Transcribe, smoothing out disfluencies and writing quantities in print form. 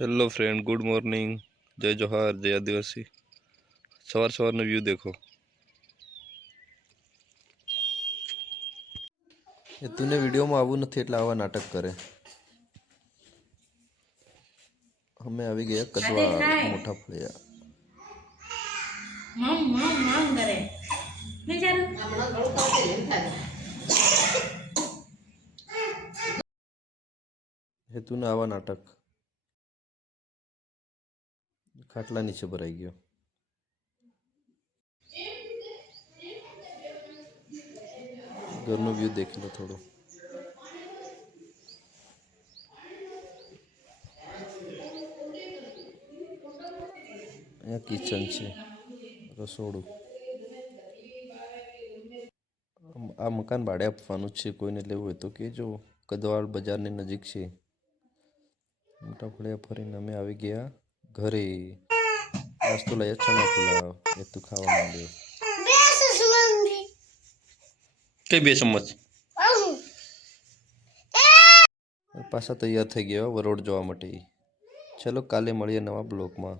Hello friend, good morning. जय जोहार, जय आदिवासी। सवार सवारનો વ્યૂ देखो। એ તુને વિડીયોમાં આવવું નથી એટલે આવા નાટક કરે। અમે આવી ગયા કદવા મોટા ફળિયા। મમ મમ મમ કરે મે ચાલુ હમણાં ઘણું ખાતે લેન થાય એ તુને આવા નાટક ખાટલા નીચે ભરાઈ ગયો। ઘરનો વ્યૂ દેખી લો થોડો। અહીંયા કિચન છે, રસોડું। આ મકાન ભાડે આપવાનું છે, કોઈને લેવું હોય તો કહેજો। કદવાલ બજારની નજીક છે। મોટા ફળિયા ફરીને અમે આવી ગયા ઘરે। નાસ્તો લાયા ચણા પુલાવ, એ તું ખાવા માંડ્યો। કઈ 2 ચમચ પાછા તૈયાર થઈ ગયા વરોડ જવા માટે। ચલો કાલે મળીએ નવા બ્લોગમાં।